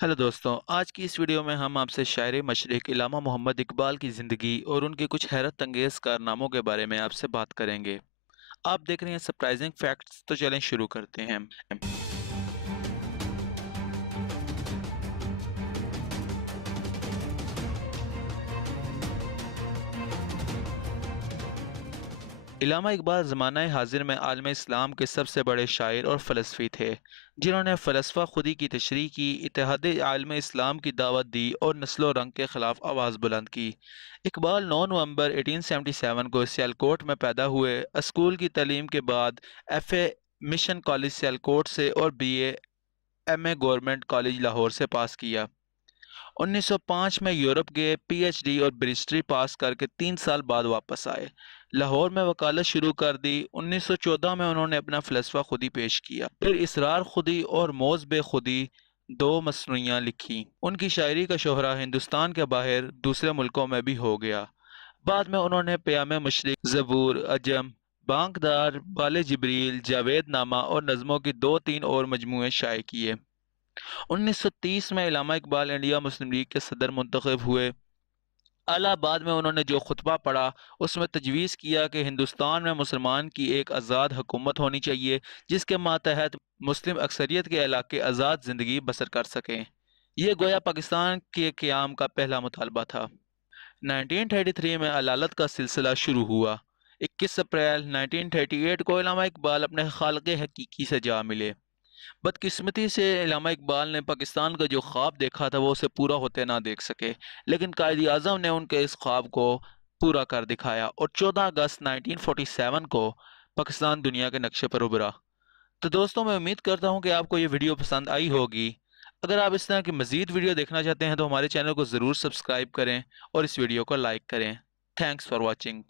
Hello दोस्तों, आज की इस वीडियो में हम आपसे शायर मशरिक़ इल्लामा मोहम्मद इकबाल की ज़िंदगी और उनके कुछ हैरत अंगेज़ कारनामों के बारे में आपसे बात करेंगे। आप देख रहे हैं सरप्राइजिंग फैक्ट्स, तो चलें शुरू करते हैं। इल्लामा इकबाल ज़माना हाज़िर में आलम इस्लाम के सबसे बड़े शायर और फ़लसफ़ी थे, जिन्होंने फ़लसफ़ा खुदी की तशरीह की, इत्तेहाद आलम इस्लाम की दावत दी और नस्ल रंग के ख़िलाफ़ आवाज़ बुलंद की। इकबाल 9 नवंबर 1877 को सियालकोट में पैदा हुए। स्कूल की तालीम के बाद एफ़ए मिशन कॉलेज सियालकोट से और BA MA government college Lahore से पास किया। 1905 में यूरोप गए, पीएचडी और बैरिस्ट्री पास करके 3 साल बाद वापस आए। लाहौर में वकालत शुरू कर दी। 1914 में उन्होंने अपना फ़लसफ़ा खुदी पेश किया। फिर इसरार खुदी और मौज बे खुदी दो मसनूइयाँ लिखीं। उनकी शायरी का शोहरा हिंदुस्तान के बाहर दूसरे मुल्कों में भी हो गया। बाद में उन्होंने प्याम मशरिक, ज़बूर, अजम, बांकदार, बाले जिब्रील, जावेद नामा और नज़मों की 2-3 और मजमूए शाये किए। 1930 में इल्लामा इकबाल इंडिया मुस्लिम लीग के सदर मुंतखब हुए। इलाहाबाद में उन्होंने जो खुतबा पढ़ा, उसमें तजवीज़ किया कि हिंदुस्तान में मुसलमान की एक आज़ाद हुकूमत होनी चाहिए, जिसके मातहत मुस्लिम अक्सरियत के इलाके आज़ाद ज़िंदगी बसर कर सकें। यह गोया पाकिस्तान के क़याम का पहला मुतालबा था। 1933 में अदालत का सिलसिला शुरू हुआ। 21 अप्रैल 1938 को इल्लामा इकबाल अपने खालिक़ हकीकी से जा मिले। बदकिस्मती से इल्लामा इकबाल ने पाकिस्तान का जो ख्वाब देखा था वो उसे पूरा होते ना देख सके, लेकिन कायद आज़म ने उनके इस ख्वाब को पूरा कर दिखाया और 14 अगस्त 1947 को पाकिस्तान दुनिया के नक्शे पर उभरा। तो दोस्तों, मैं उम्मीद करता हूँ कि आपको ये वीडियो पसंद आई होगी। अगर आप इस तरह की मज़ीद वीडियो देखना चाहते हैं तो हमारे चैनल को ज़रूर सब्सक्राइब करें और इस वीडियो को लाइक करें। Thanks for watching.